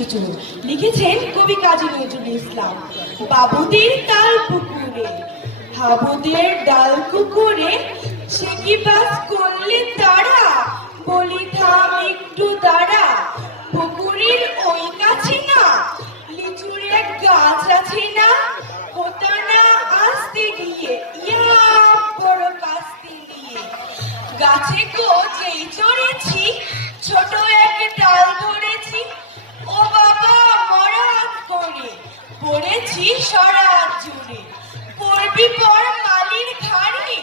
লিখেছেন কবি কাজী নজরুল ইসলাম। বাবুদের তাল পুকুরে হাবুদের ডাল কুকুরে সে কি বাস করলে তারা, বলি থাম একটু দাঁড়া। পুকুরের ওই কাছে না লিচুর এক গাছ আছে না, কোথা না আসতে গিয়ে ইয়া বড় কাস্তে নিয়ে গাছে গো যেই চড়েছি ছোট এক ডাল ধরেছি, ও বাবা মরাত করে পড়েছি সরাত জুড়ে। পড়বি পর মালির ঘাড়ে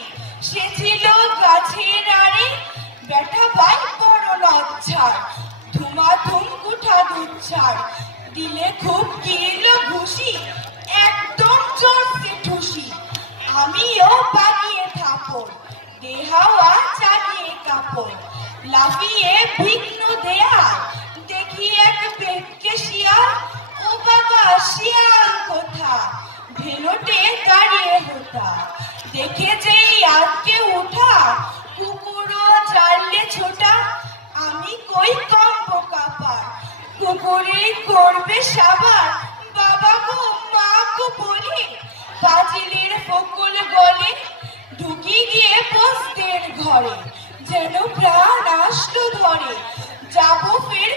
সে ছিল গাছের আড়ে, ব্যাটা ভাই বড় লজ্জার ধুমাধুম কুঠা দুচ্ছার, দিলে খুব কিরিল ঘুষি একদম চড়ছে ঠুসি। আমিও বাগিয়ে থাপড় দেহাওয়া চাগিয়ে কাপড়, লাফিয়ে বিঘ্ন দেয়া দেখি এক বেগকে শিয়াল, ও বাবা শিয়াল কোথা ভেলোটে দাঁড়িয়ে হোতা। দেখে যেই আজকে উঠা কুকুরও চাললে ছোটা, আমি কই কম বোকা পার কুকুরে করবে সাবার। বাবা গো মা গো বলে পাঁচিলের ফকল গলে ঢুকি গিয়ে পোস্তের ঘরে, যেন প্রাণ আসলো ধরে যাবো ফের